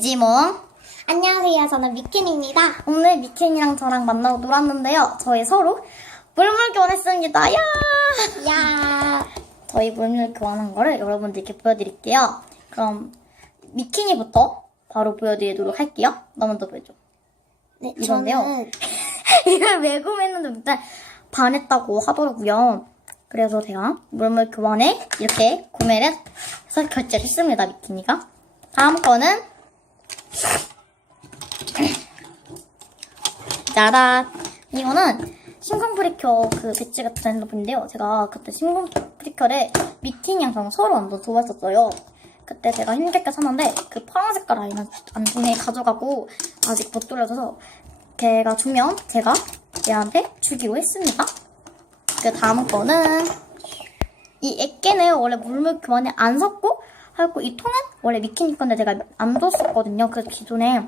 지몽 안녕하세요. 저는 미킨입니다. 오늘 미켄이랑 저랑 만나고 놀았는데요. 저희 서로 물물 교환했습니다. 야! 야, 저희 물물 교환한 거를 여러분들께 보여드릴게요. 그럼 미키니부터 바로 보여드리도록 할게요. 너 먼저 보여줘. 네, 이건데요. 저는 이걸 왜 구매했는지 일단 반했다고 하더라고요. 그래서 제가 물물 교환에 이렇게 구매를 해서 결제를 했습니다. 미키니가. 다음 거는 짜란 이거는 신공프리켜 그 배지 같은 핸드폰인데요. 제가 그때 신공프리켜를 미키니랑 저랑 서로 완전 좋아했었어요. 그때 제가 힘들게 샀는데 그 파란 색깔 아이는 안중에 가져가고 아직 못 돌려줘서 걔가 주면 제가 얘한테 주기로 했습니다. 그 다음 거는 이 액계는 원래 물물 교환에 안 섞고 하고 이 통은 원래 미키니 건데 제가 안 뒀었거든요. 그래서 기존에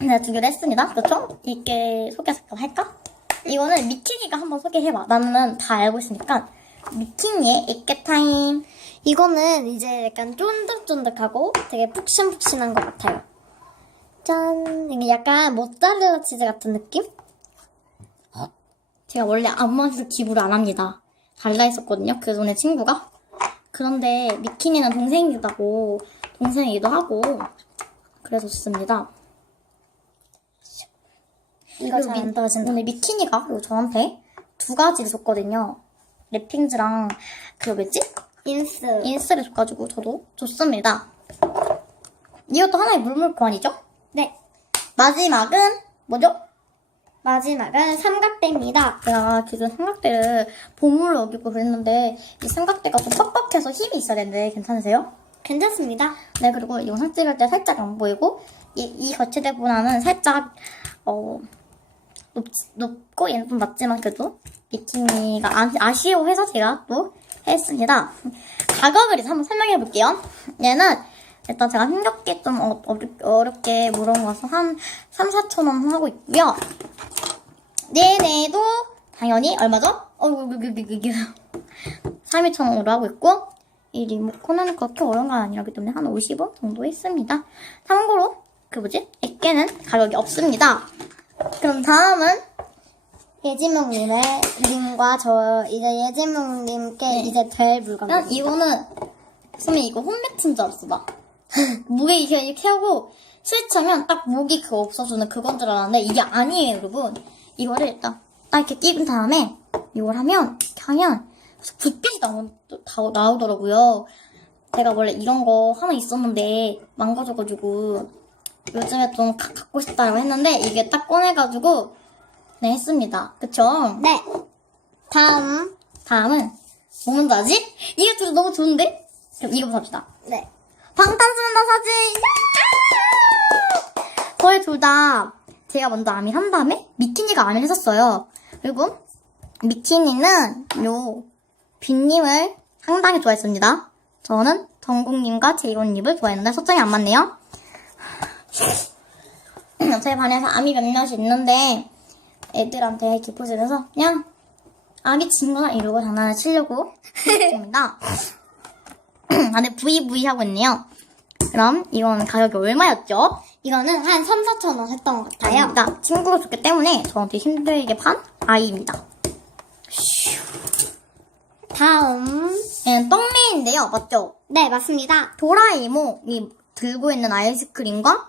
내가 주기로 했습니다. 그렇죠? 이게 소개 잠깐 할까? 이거는 미키니가 한번 소개해봐. 나는 다 알고 있으니까 미키니의 액계 타임. 이거는 이제 약간 쫀득쫀득하고 되게 푹신푹신한 것 같아요. 짠, 이게 약간 모짜렐라 치즈 같은 느낌? 제가 원래 아무 말도 기부를 안 합니다. 달라 했었거든요. 그 전에 친구가. 그런데 미키니는 동생이다고 동생이기도 하고 그래서 좋습니다. 이거 잘안 떨어진다. 근데 미키니가 저한테 두 가지를 줬거든요. 랩핑즈랑 그 뭐였지? 인스. 인스를 줘가지고 저도 줬습니다. 이것도 하나의 물물 교환이죠? 네, 마지막은 뭐죠? 마지막은 삼각대입니다. 제가 기존 삼각대를 보물로 여기고 그랬는데 이 삼각대가 좀 뻑뻑해서 힘이 있어야 되는데 괜찮으세요? 괜찮습니다. 네 그리고 영상 찍을 때 살짝 안 보이고 이, 이 거치대보다는 살짝 어 높, 높고 얘는 좀 낮지만 그래도 미키니가 아, 아쉬워해서 제가 또 했습니다. 가격을 이제 한번 설명해 볼게요. 얘는 일단 제가 힘겹게 좀 어, 어렵, 어렵게 물어봐서 한 3, 4천 원 하고 있고요. 얘네도 당연히 얼마죠? 어, 32,000원으로 하고 있고 이 리모컨은 그렇게 어려운 건 아니라기 때문에 한 50원 정도 했습니다. 참고로 그 뭐지? 액계는 가격이 없습니다. 그럼 다음은 예지몽님의 님과 저 이제 예지몽님께 이제 될 물건. 난 이거는 선배 이거 홈매트인 줄 알았어 나. 목에 이렇게 이렇게 하고 스위치하면 딱 목이 그거 없어지는 그건 줄 알았는데 이게 아니에요 여러분. 이거를 딱, 딱 이렇게 띄운 다음에 이걸 하면 하면 불빛이 나오, 다- 나오더라고요. 제가 원래 이런 거 하나 있었는데 망가져가지고 요즘에 좀 가- 갖고 싶다고 했는데 이게 딱 꺼내가지고 네 했습니다. 그쵸? 네. 다음. 다음은 뭐 먼저 하지? 이게 둘 너무 좋은데? 그럼 이거 봅시다. 네. 방탄소년단 사진! 저희 둘 다 제가 먼저 아미를 한 다음에 미키니가 아미를 했었어요. 그리고 미키니는 요 빈님을 상당히 좋아했습니다. 저는 정국님과 제이온님을 좋아했는데 초점이 안 맞네요. 저희 반에서 아미 몇 명씩 있는데 애들한테 기포집에서 그냥 아기 친구나 이러고 장난을 치려고 했습니다. 다들 VV 하고 있네요. 그럼 이건 가격이 얼마였죠? 이거는 한 3, 4천 원 했던 것 같아요. 아닙니다. 친구가 줬기 때문에 저한테 힘들게 판 아이입니다. 다음. 얘는 떡메인데요. 맞죠? 네, 맞습니다. 도라에몽이 들고 있는 아이스크림과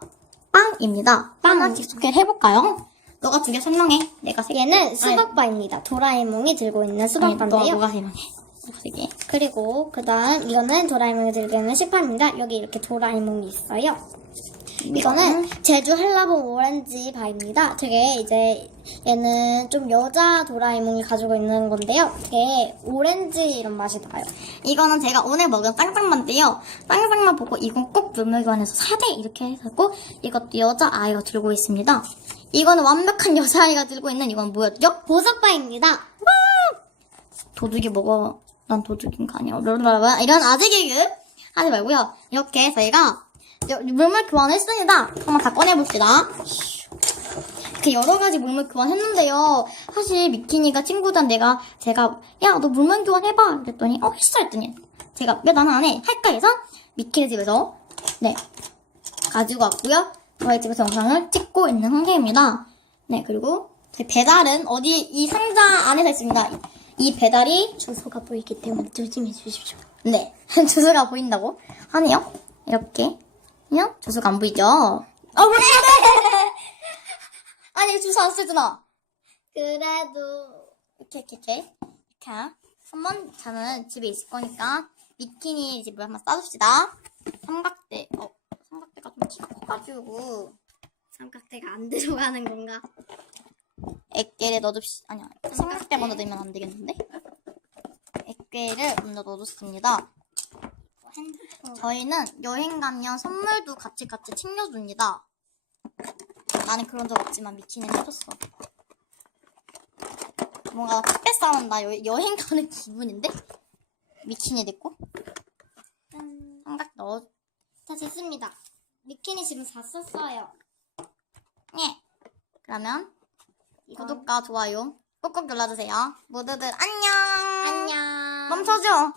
빵입니다. 빵. 하나씩 소개를 해볼까요? 너가 두 개 설명해. 내가 세 개. 얘는 수박바입니다. 도라에몽이 들고 있는 아니, 수박바인데요. 너가 설명해. 너가 세 개. 그리고 그 다음 이거는 도라에몽이 들고 있는 식판입니다. 여기 이렇게 도라에몽이 있어요. 이거는 제주 한라봉 오렌지 바입니다. 되게 이제 얘는 좀 여자 도라에몽이 가지고 있는 건데요. 되게 오렌지 이런 맛이 나요. 이거는 제가 오늘 먹은 쌍쌍만인데요. 쌍쌍만 보고 이건 꼭 물물관에서 사대 이렇게 해서고 이것도 여자아이가 들고 있습니다. 이거는 완벽한 여자아이가 들고 있는 이건 뭐였죠? 보석바입니다. 도둑이 먹어. 난 도둑인 거 아니야. 이런 아재 개그 하지 말고요. 이렇게 저희가 여- 물물 교환했습니다. 한번 다 꺼내봅시다. 이렇게 여러 가지 물물 교환했는데요. 사실 미키니가 친구들 내가 제가 야 너 물물 교환해봐 그랬더니 어 했어 했더니 제가 왜 나는 안 해? 할까 해서 미키네 집에서 네 가지고 왔고요. 저희 집에서 영상을 찍고 있는 상태입니다. 네, 그리고 저희 배달은 어디 이 상자 안에서 있습니다. 이- 이 배달이 주소가 보이기 때문에 조심해 주십시오. 네 주소가 보인다고 하네요. 이렇게 그냥 주소가 안 보이죠? 아 왜? 아니 주소 안 쓰잖아. 그래도 이렇게 이렇게 이렇게 이렇게 한번 저는 집에 있을 거니까 미키니 집을 한번 싸줍시다. 삼각대 어 삼각대가 좀 커가지고 삼각대가 안 들어가는 건가? 액괴를 넣어줍시 아니야 삼각대 먼저 넣으면 안 되겠는데 액괴를 먼저 넣어줬습니다. 핸드폰. 저희는 여행 가면 선물도 같이 같이 챙겨줍니다. 나는 그런 적 없지만 미키는 해줬어. 뭔가 택배 싸운다 여, 여행 가는 기분인데 미키니 됐고 짠. 삼각 넣어 자, 됐습니다. 미키니 지금 다 썼어요. 예. 그러면 이건- 구독과 좋아요 꾹꾹 눌러주세요. 모두들 안녕. 안녕. 멈춰줘.